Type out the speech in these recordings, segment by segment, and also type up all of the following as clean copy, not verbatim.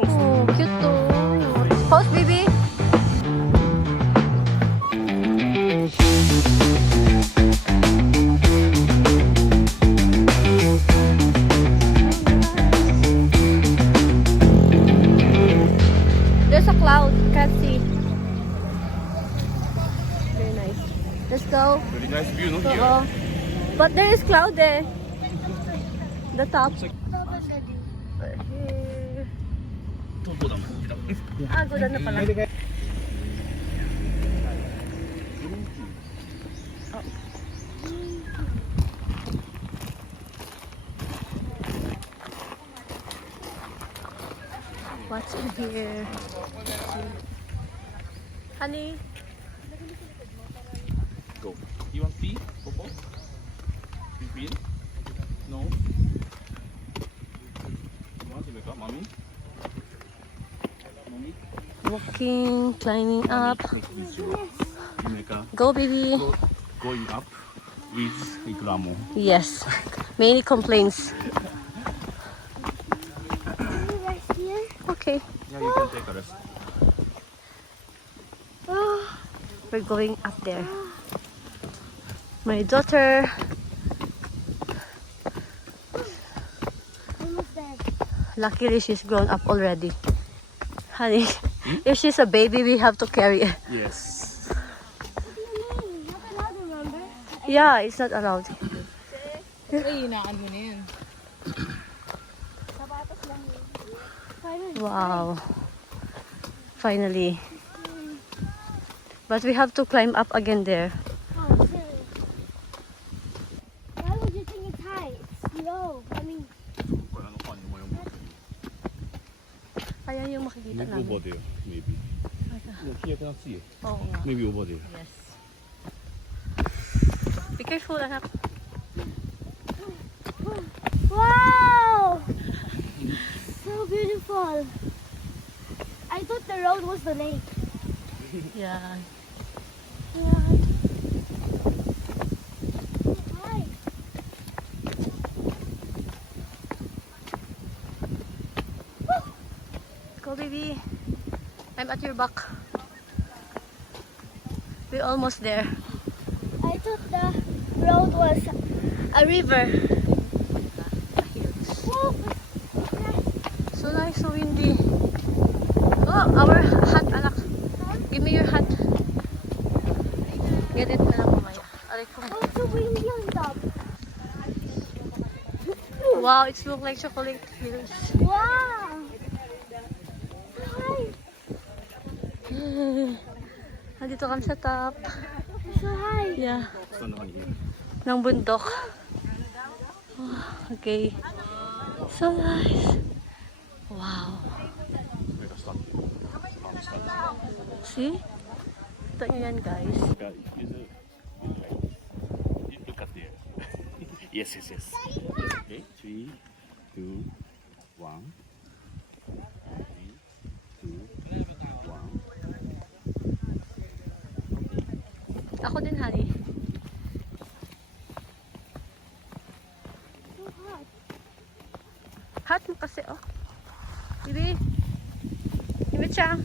Oh, cute to. Pause, baby. There's a cloud. Can't see. Very nice. Let's go. Very nice view, no? Here. Oo. But there is cloud there. The top. Ah, gulan na pala. Oh. What's in here? Honey? Go. You want pee? Popo? You pee? No? You want to wake up, mommy? Mommy? Walking, climbing up. Mika. Go, baby. Going up with Igramo. Yes. Many complaints. Okay. Yeah, you can take a rest. We're going up there. My daughter. Luckily, she's grown up already. Honey, if she's a baby, we have to carry her. Yes. Yeah, it's not allowed. Ay, hinaan mo na yan. Wow. Finally. But we have to climb up again there. Why would you think it's high? It's low. I mean, Ayan yung makikita Maybe namin. over there, maybe. No, here cannot see it. Oo nga. Maybe over there. Yes. Be careful, anak. wow! So beautiful. I thought the road was the lake. Yeah. Hi. Go, baby. I'm at your back. We're almost there. I thought the road was a river. Whoa. So nice, so windy. Oh, our hat, anak. Give me your hat. Get it na lang mamaya. Aray ko. Oh, it's so windy on top. Wow, it looks like chocolate hills. Wow. Hi. Nandito kami sa top. So high. Yeah. Stand on here. Ng bundok. Oh, okay. So nice. Wow. Make a stop. See? Ito nyo yan, guys. Look at there. Yes, yes, yes. Okay, 3, 2, 1. 3, 2, 1. Ako din, honey. So hot. Hot mo kasi, oh. Bibi. Himit siya.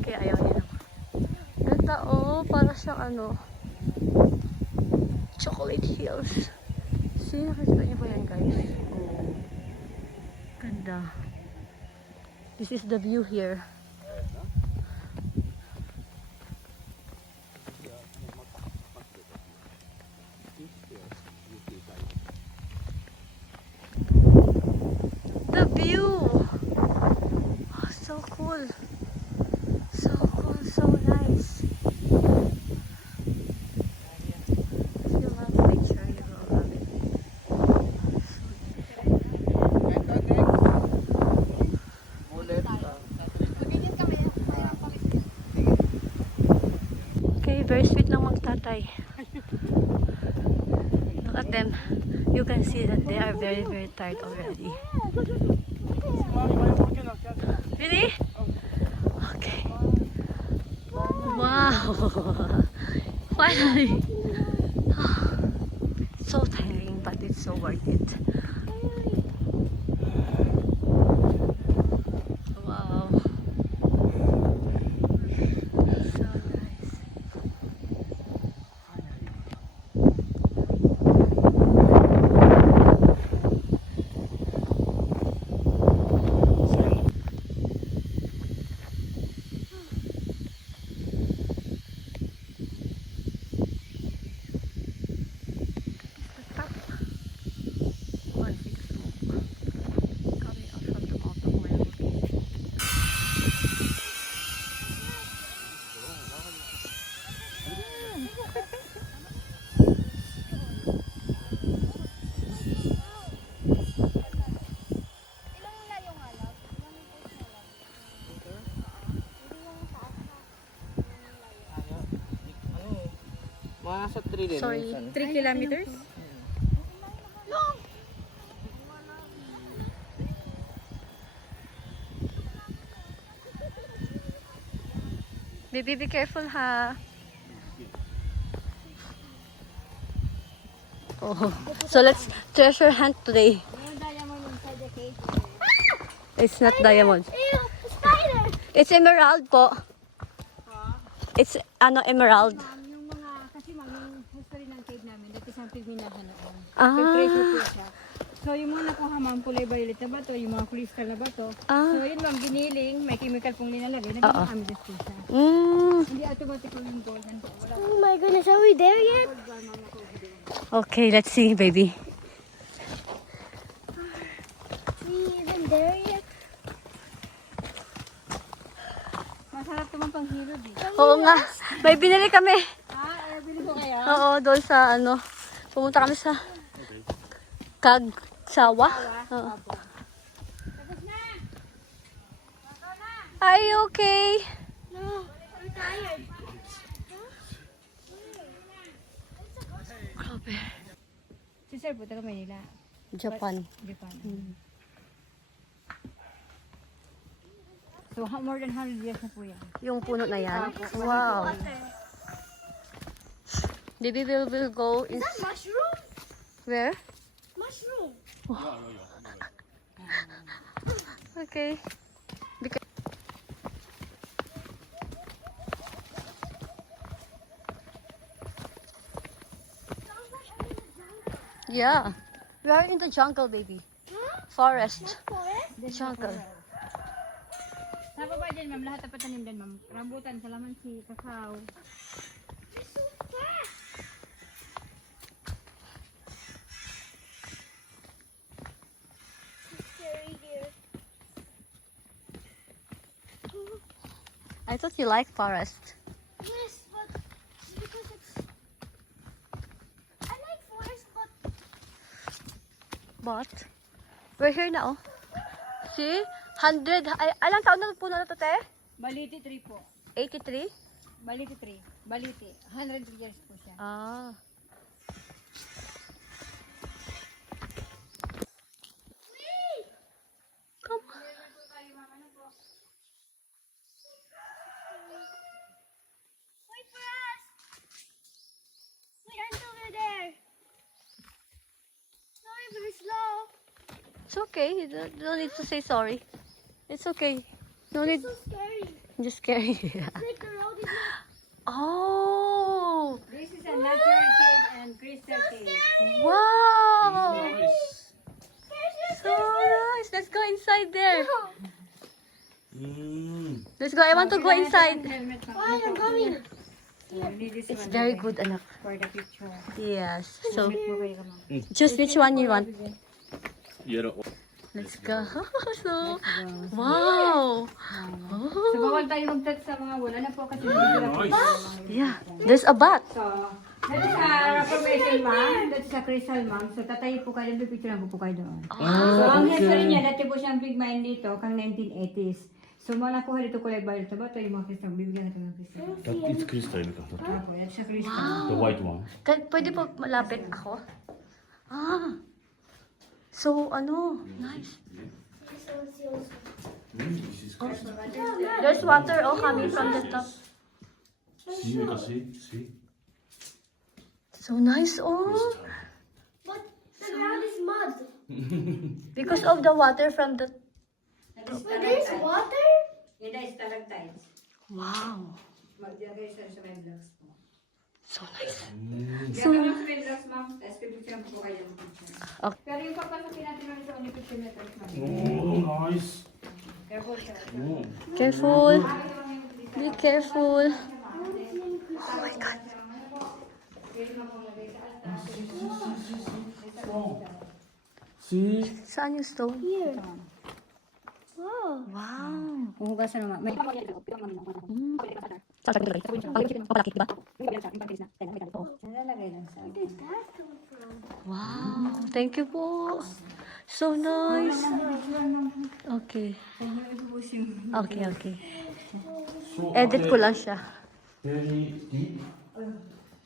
Okay, ayaw niya naman. Ganda, oh. Para siyang ano. Chocolate hills. See, nakikita niyo po yan, guys. Oh. Ganda. This is the view here. The view! Oh, so cool. So cool, so nice. If you love nature, you will love it. Okay, very sweet lang magtatay. Look at them. You can see that they are very, very tired already. Really? Okay. Wow. Finally. So tiring, but it's so worth it. Wow. So nice. Stop. One big smoke coming out from the mouth of my location. Ilang layo nga lang? Ilang meters nga lang? Hindi yung taas na. Mga nasa 3 din. Sorry. minsan. 3 kilometers? Baby, be careful ha. Oh, so let's treasure hunt today. It's not diamond. Ew! Spider! It's emerald po. It's ano emerald. Yung mga, kasi ma'am, yung history ng cave namin, dati sa pigminahan na yun. Ah. Treasure po siya. So yung mga nakuha ma'am, kulay violet na bato, yung mga crystal na bato. Ah. So yun ma'am, giniling, may chemical pong nilalagay, naging Oo. amethyst po siya. Hindi automatic po yung gold. Yan po, wala. Oh my goodness, are we there yet? Okay, let's see, baby. We even there yet? Masarap naman pang hero dito. Oo nga, may binili kami. Bili ko kaya? Oo, doon sa ano, pumunta kami sa Kagsawa. Oo. Are you okay? No, I'm tired. Grabe. Si Sir po, taga Manila. Japan. Japan. So, more than 100 years na po yan. Yung puno na yan. Wow. Baby, we'll go in... Mushroom? Where? Mushroom. Okay. Yeah. We are in the jungle, baby. Forest. Jungle. Sa baba dyan, ma'am, lahat na patanim dyan, ma'am. Rambutan, kalamansi, kakao. Scary here. I thought you like forest. Yes, but it's because it's... I like forest, but... But, we're here now. See? 100. Ay, ilang taon na puno na to, te? Baliti 3 po. 83? Baliti 3. Baliti. 100 years po siya. Ah. Come on. Wait for us! Wait until we're there. Sorry, very slow. It's okay. You don't need to say sorry. It's okay. No need. So scary. Just scary. Like the road is not... Oh! This is a natural cave and crystal cave. Wow! So nice. Let's go inside there. Let's go. I want to go inside. Why I'm going? It's very good, anak. For the picture. Yes. So, Po kayo, ma'am. choose which one you want. Yellow. Let's go. So, wow. So, bawal tayo mag-touch sa mga wala na po kasi hindi Yeah. There's a bat. So, dito sa formation, ma'am. Dito sa crystal, ma'am. So, tatayo po kayo doon. Picture po kayo doon. So, ang history niya, dati po siyang big mine dito, kang 1980s. So, mga nakuha dito kulay violet na ba? Ito yung mga crystal. Bibigyan natin ng crystal. That is crystal. Ako, yan sa crystal. The white one. Pwede po malapit ako? Ah. So, ano? Nice. This is good. There's water coming from the top. See, you can see. So nice, oh. But the ground is mud. Because of the water from the... But there's water? Yan ay stalactites. Wow. Maglagay sa may blocks po. So nice. So, lang sa may blocks, ma'am. Tapos pipicture po kayo ng picture. Okay. Pero yung papasakin natin lang sa only 50 meters, ma'am. Oh, nice. Careful siya. Oh. Careful. Be careful. Oh my god. See? Saan yung stone? Here. Wow. Wow. Huhugasan naman. May Saan dito? Papalaki, diba? nalalagay lang sa Where did that come from? Wow. Thank you po. So nice. Okay. Okay, okay. So, Edit ko lang siya. Very deep.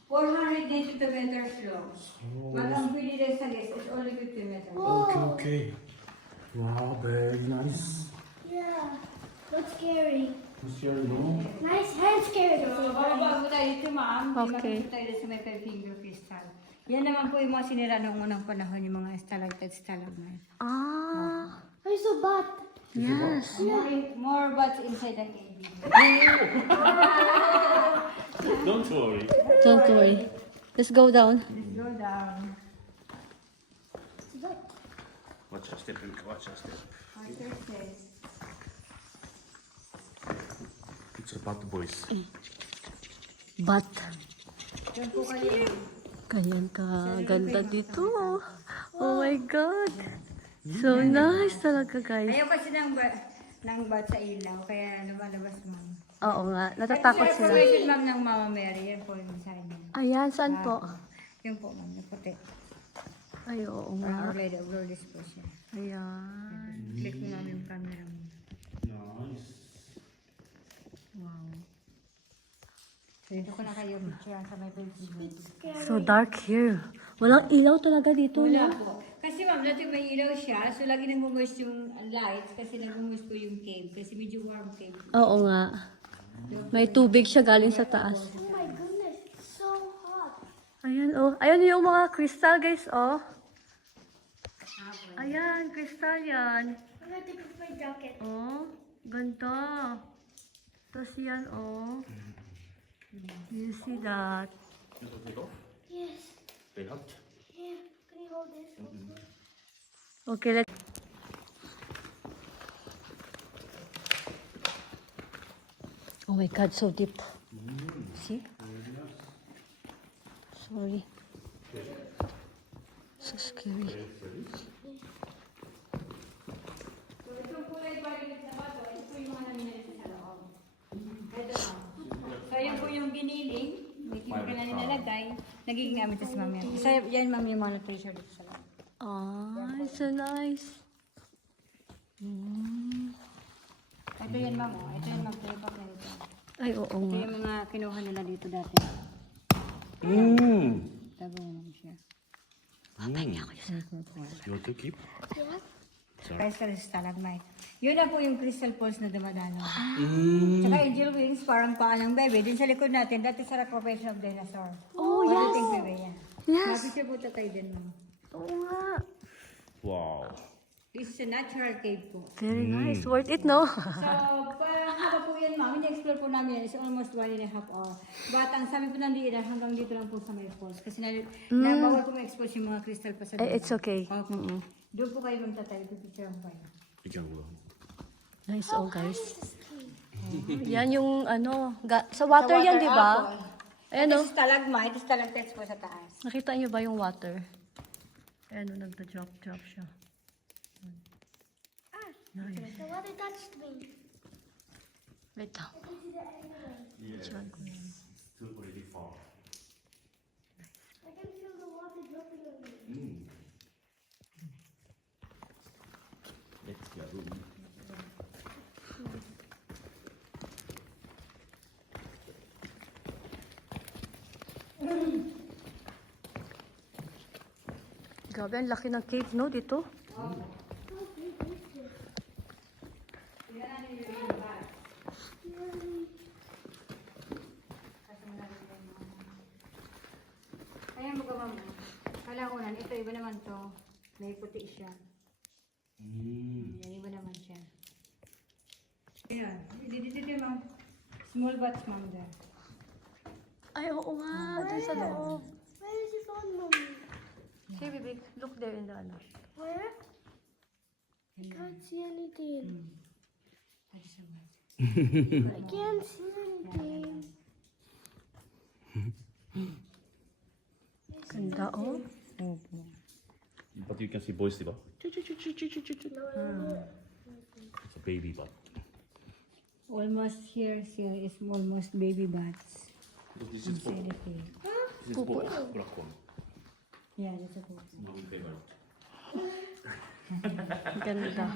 482 meters long. But ang pwede din sa list is only 50 meters. Okay. Wow, very nice. Yeah. Looks scary. What's your name? Nice and scary. So, bago tayo dito, ma'am, Okay. makikita tayo sa may five-finger crystal. Yan naman po yung mga sinira noong unang panahon, yung mga stalactites, stalagmite. Ah. There's a bat. Yes. More bats inside the cave. Don't worry. Don't worry. Let's go down. Let's go down. Watch your step, Rilke. Watch your step. After this, It's a bad boys. But, yan po kayo. ganyan ka ganda dito. Oh my God. So nice talaga, guys. Ayaw kasi ng bat sa ilaw, kaya lumalabas, ma'am. Oo nga, natatakot Sa sila. information, ma'am, ng Mama Mary, yan po yung sign niya. Ayan, saan po? Yun po, ma'am, yung puti. Ay, oo Parang nga. already over this po siya. Ayan. Click mo namin yung camera mo. Nice. Wow. So, dito ko na kayo picture sa may page. So dark here. Walang ilaw talaga dito, Wala no? po. Kasi ma'am, dati may ilaw siya, so lagi nag-moist yung lights kasi nag-moist po yung cave. Kasi medyo warm cave. Oo nga. May tubig siya galing sa taas. Oh my goodness. It's so hot. Ayan, oh. Ayan yung mga crystal, guys, oh. Ayan, crystal yan. I'm gonna take off my jacket. Oh, ganda. Tapos yan, oh. You see that? You want to take off? Yes. Very hot. Yeah. Can you hold this? Okay, let's... Oh my God, so deep. See? Sorry. So scary. So, itong kulay violet na bato, ito po yung mga naminalito sa loob. Ito ma'am. So, yan po yung giniling. May chemical na nilalagay. Nagiging amethyst kasi ma'am yan. Isa yan ma'am yung mga treasure dito sa loob. Ah, it's so nice. Ito yan ma'am. Ito yan ma'am. Playback na ito. Ay, oo Ito nga. yung mga kinuha nila dito dati. Tago naman siya. You want to keep? Yeah. Crystal stalagmite. Yun na po yung crystal falls na dumadalo. Tsaka angel wings, parang paa ng bebe. Din sa likod natin, dati sa Rock Formation of Dinosaur. Oh, yes. Pagdating bebe yan. Yes. Mapicture po tayo din ma'am. Oo nga. Wow. This is a natural cave po. Very nice. Worth it, no? So, haba po yan ma'am. Ini-explore po namin yan. It's almost 1.5 hour. But ang sabi po nandiyan, hanggang dito lang po sa may falls. Kasi bawal po ma-expose yung mga crystal pa sa Eh, it's okay. Okay. Doon po kayo magtatay. Pipicture ko kayo. You can go. Nice, oh, guys. Yan yung, ano, sa water yan, di ba? Ayan, oh. Stalagmite, stalactites po sa taas. Nakita niyo ba yung water? Ayan, oh, nagda-drop siya. Nice. The water touched me. Wait lang. Picturean ko yan. Still really far. I can feel the water dropping on me. Let's go. Grabe, ang laki ng cave, no, dito? Kaya magawa mo. Kala ko ito iba naman to. May puti siya. Yan, iba naman siya. Ayan, dito ma'am. Small bats ma'am there. Ay, oo nga, dun sa loob. Where is your phone, mommy? See, baby, look there in the ano. Where? I can't see anything. I can't see anything. Ganda, oh. But you can see boys, diba? It's a baby bat. Almost here is almost baby bats. Look, this is purple. Anything. This is purple. Black one. Yeah, that's a good. My favorite. Ganda.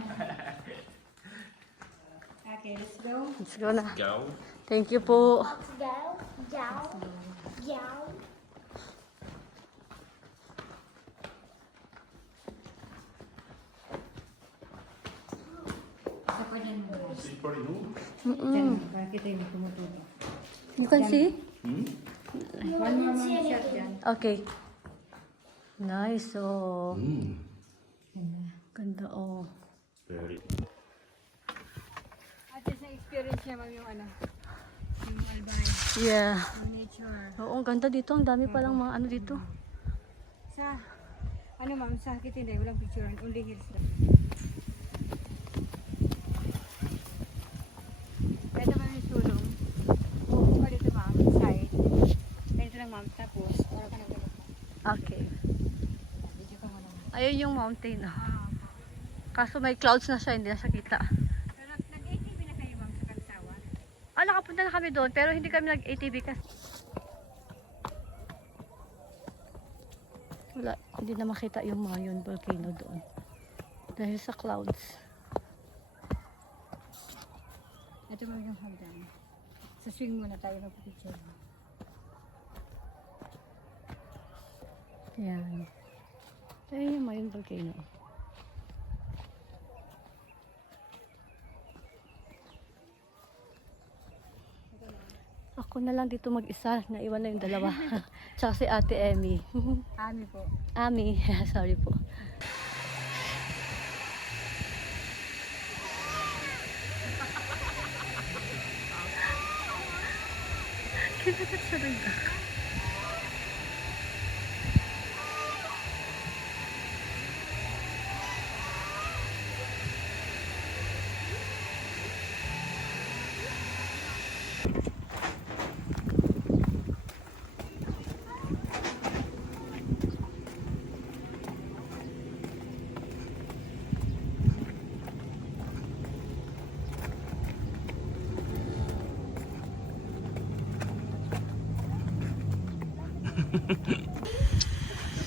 Okay, let's go. Let's go na. Go. Thank you po. Let's go. Down. Down. Isa pa dyan mo. See, pretty new. Dyan, para kita yung tumututo. You can see? One more mom shot dyan. Okay. Nice, oh. Ganda, oh. Very. At least na-experience niya ma'am yung ano, yung albay, Yeah. yung nature. Oo, ang ganda dito. Ang dami palang mga ano dito. Sa, ano ma'am, sa Kittinday, walang picture, only hills lang. Pwede ba yung sulong? Pupo ka dito ma'am, side. Ganito lang ma'am, tapos, para ka na ganito. Okay. Video ka muna ma'am. Ayun yung mountain, oh. Kaso may clouds na siya, hindi na siya kita. Pero nag-ATV na kayo ma'am sa Kansawa? Ah, nakapunta na kami doon, pero hindi kami nag-ATV kasi. Wala, hindi na makita yung Mayon volcano doon. Dahil sa clouds. Ito ma'am yung hagdan. Sa swing muna tayo magpipicture. Yan. Ayun yung Mayon volcano. Ako na lang dito mag-isa. Naiwan na yung dalawa. Tsaka si Ate Emmy. Ami po. Ami, sorry po. Kinagat sa rin.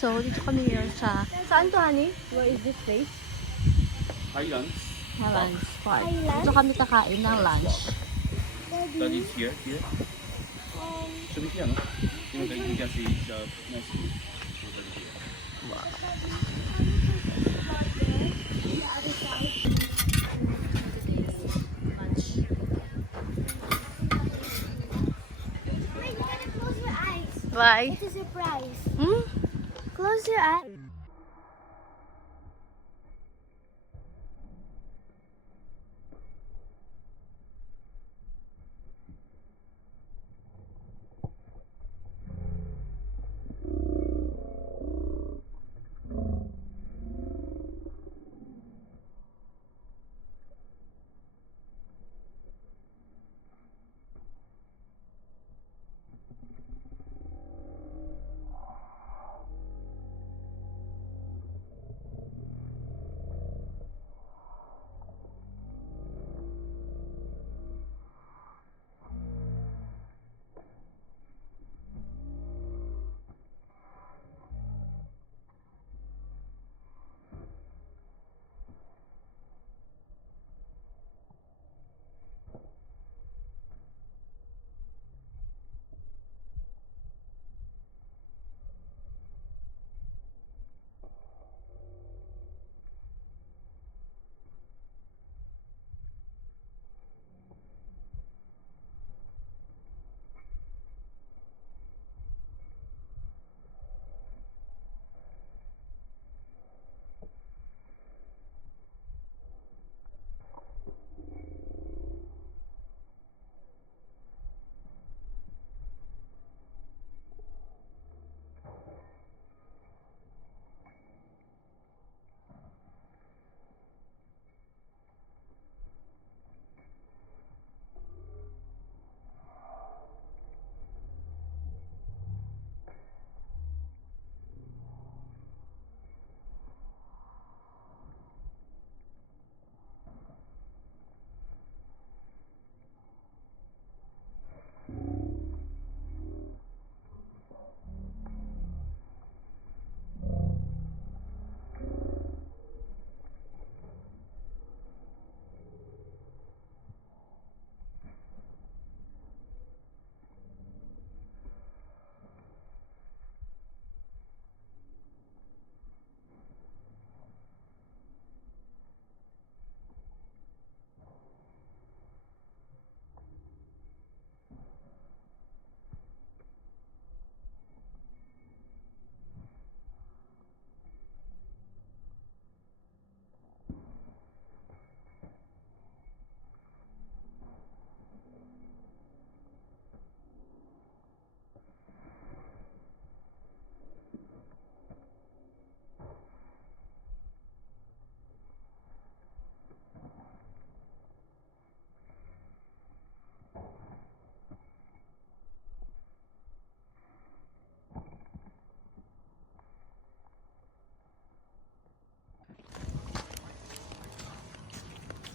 So, dito kami ngayon sa... Saan to, honey? Where is this place? Highlands. Highlands Park. Dito kami kakain ng lunch. That is here. Should be here, no? You can see the nice view. Over here. Wait, you gotta close your eyes. Bye. It's a surprise. Hmm? Close your eyes.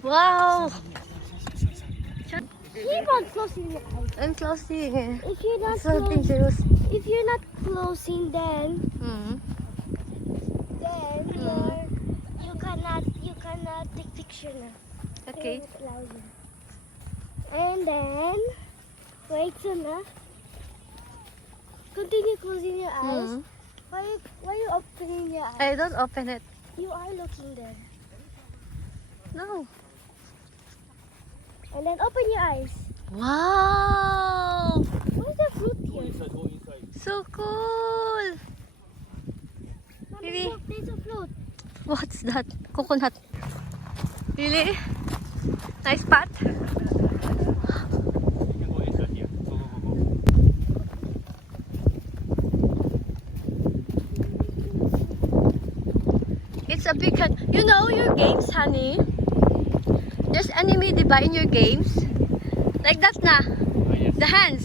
Wow! Keep on closing your eyes. I'm closing. If you're not So closing, dangerous. if you're not closing, then Hmm. you cannot take picture na. Okay. It's lousy. And then wait na. Continue closing your eyes. Hmm. Why you opening your eyes? I don't open it. You are looking there. No. And then open your eyes. Wow! What's the fruit Go here? inside, go inside. So cool! Mommy, Really? look, there's a fruit. What's that? Coconut. Really? Nice spot? You can go inside here. Go, go, go, go. It's a big hand. You know your games, honey? There's enemy, diba, in your games? Like that na. Ah, yes. The hands.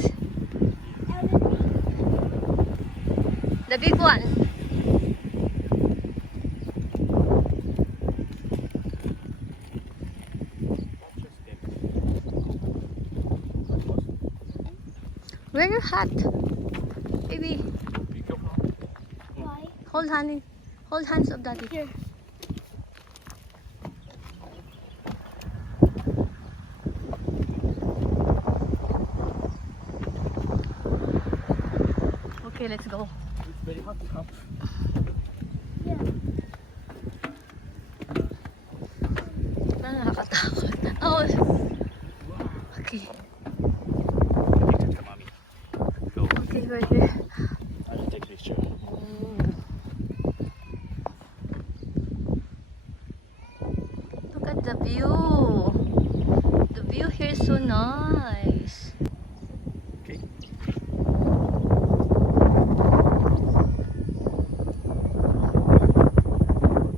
The big one. Wear your hat. Baby, Be careful. Why? hold honey. Hold hands of daddy. Here. Okay, let's go. It's very hot up. Yeah. Nakakatakot. Oh. Okay. Picture to mommy. Go. Okay, right here. I will take picture. Look at the view. The view here is so nice. Okay.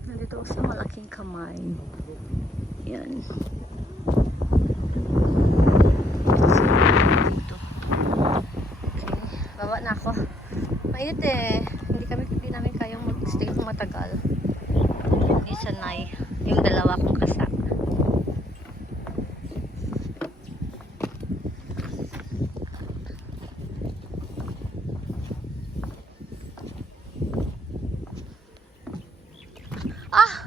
Nandito ako sa malaking kamay. Yan. Dito. Okay. Baba na ako. Mainit eh. Hindi namin kayang mag-stay kung matagal. Hindi sanay. Yung dalawa kong kasa. Ah!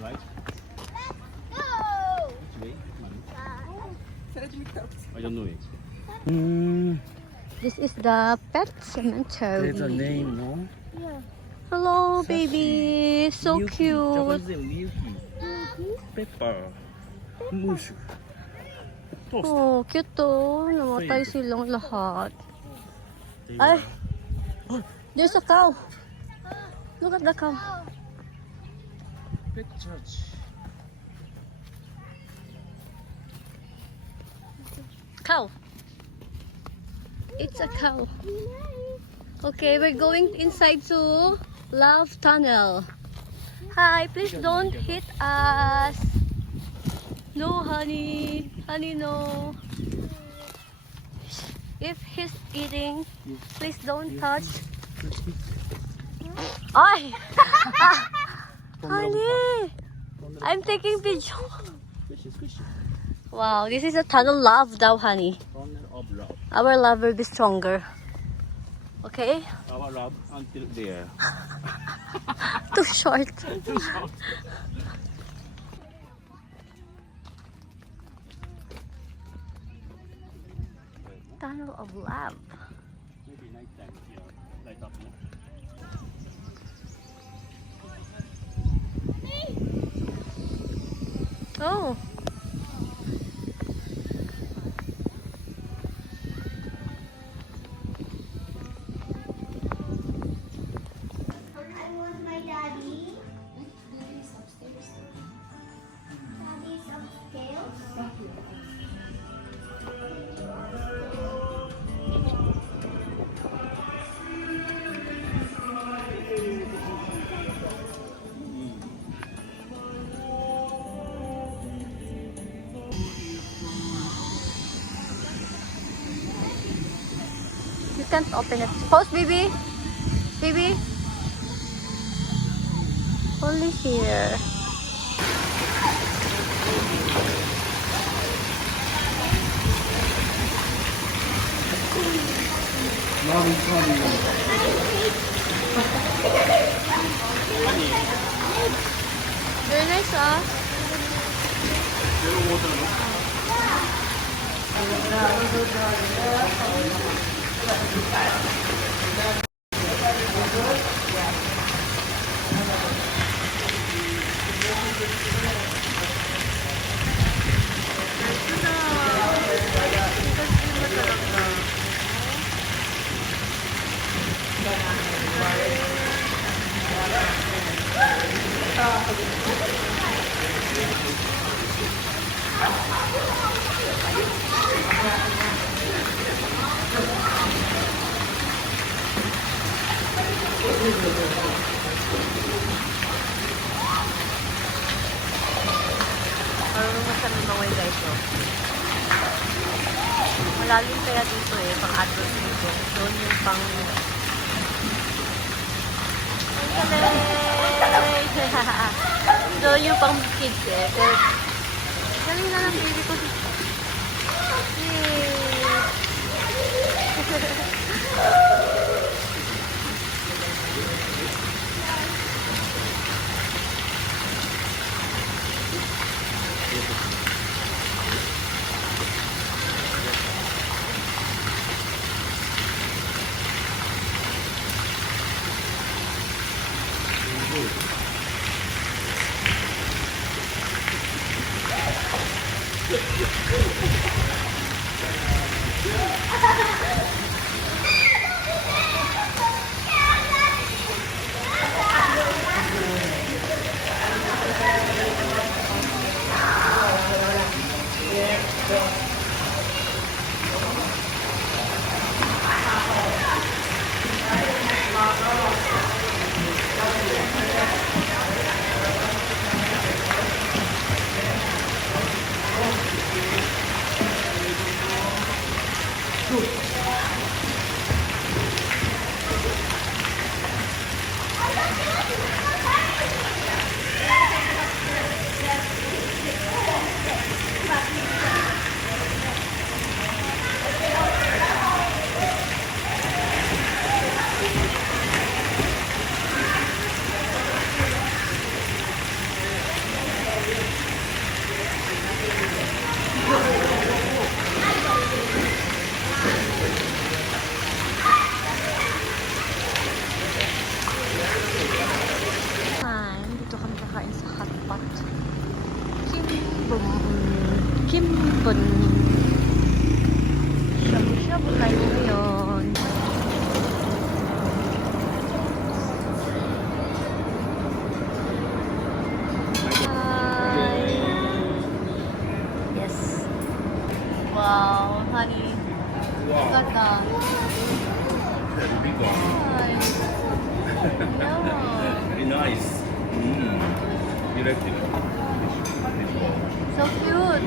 Right? No! Which way? Mommy? I don't know it. This is the pet cemetery. There's a name, no? Yeah. Hello, baby. So Milky. cute. Japanese name, Milky. Pepper. Mushu. Toast. Oh, cute to. Namatay silang lahat. They Ay, were there's a cow. Look at the cow. pet church. Cow. It's a cow. Okay, we're going inside to Love Tunnel. Hi, please don't hit us. No, honey. Honey, no. If he's eating, please don't touch. Ay! Honey! I'm taking video. Squishy, squishy. Wow, this is a tunnel love daw, honey. Tunnel of love. Our love will be stronger. Okay? Our love until there. Too short. Tunnel of love. Maybe night time here. Light up, no? Oh. can't open it. Pause, baby. Baby. Only here. Very nice, ah. Marunong masyado mga guys, oh. Malalim kaya dito eh, pang adult dito. Doon yung pang... Ang galing! Doon yung pang kids eh. Pero, galing na lang baby ko. Yay! Dito kami kakain sa hotpot. Kimbon. Kimbon. Shabu-shabu tayo ngayon. Hi. Yes. Wow, honey. Look at that. Hi. Yeah. Very nice. You like it? So cute.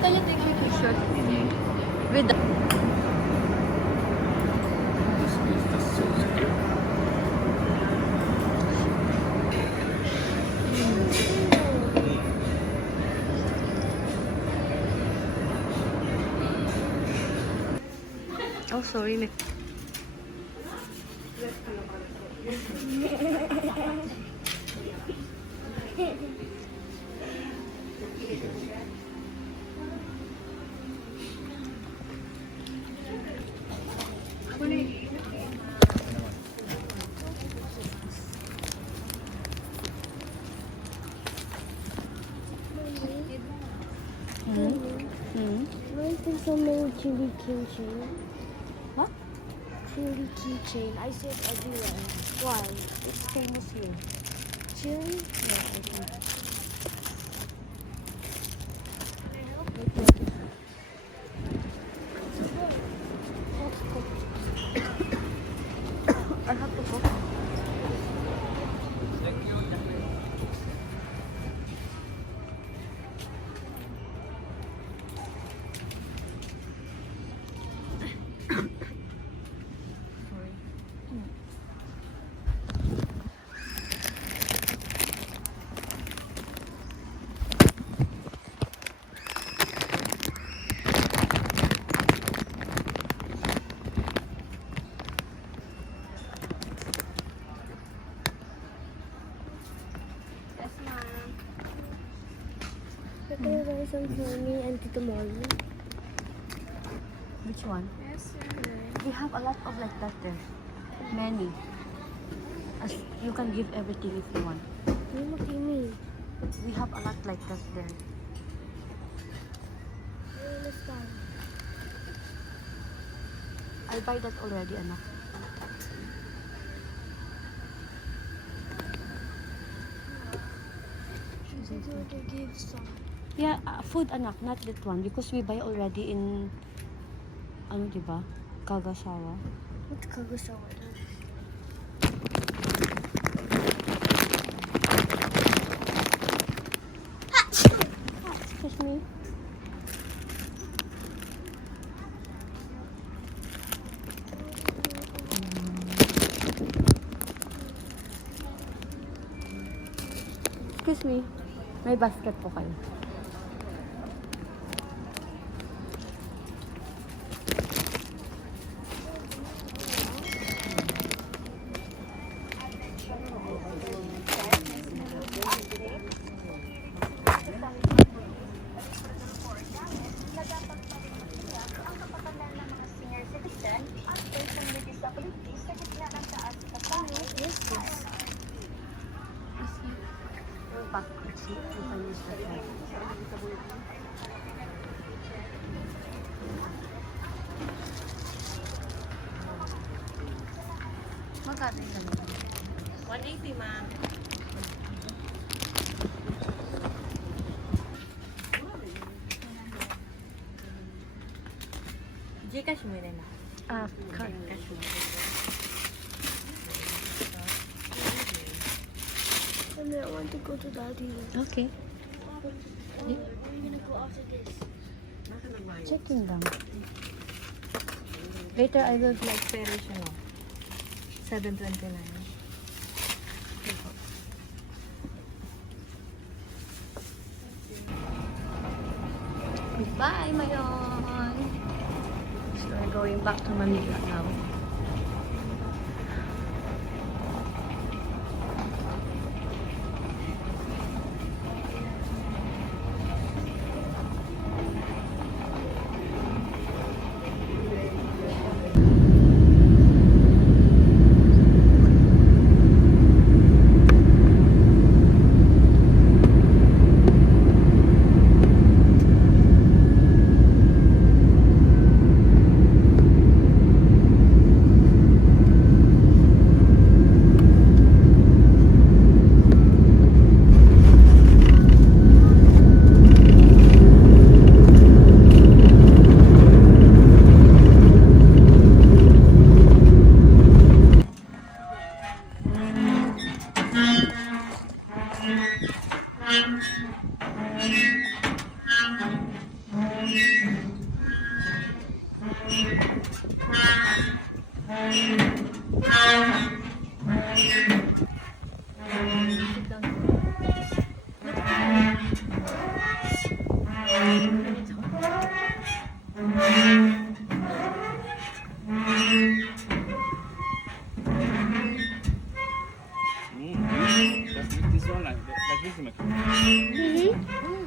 Can you take your t-shirt? With the... This is just so cute. Oh, sorry. Why is there so many chili keychain? What? Chili keychain. I see it everywhere. Why? It's famous here. Chili? Yeah, I think. I have to go. some for me and Tito Molly? Which one? Yes, We have a lot of like that there. Many. As you can give everything if you want. What do you mean? We have a lot like that there. I don't understand. I buy that already, anak. Did you give some? Yeah, food anak, not that one because we buy already in ano, 'di ba? Kagasawa. What Kagasawa? Excuse me. Excuse me. May basket po kayo. Magkano yung ganun? 180, ma'am. Gcash mo rin na. Card. Cash mo. And I want to go to Daddy. Okay. Where are you gonna go after this? Checking lang. Later I will like Expiration mo. 729. Goodbye, Mayon! So we're going back to Manila now. Just eat this one like this, Maki.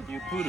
You put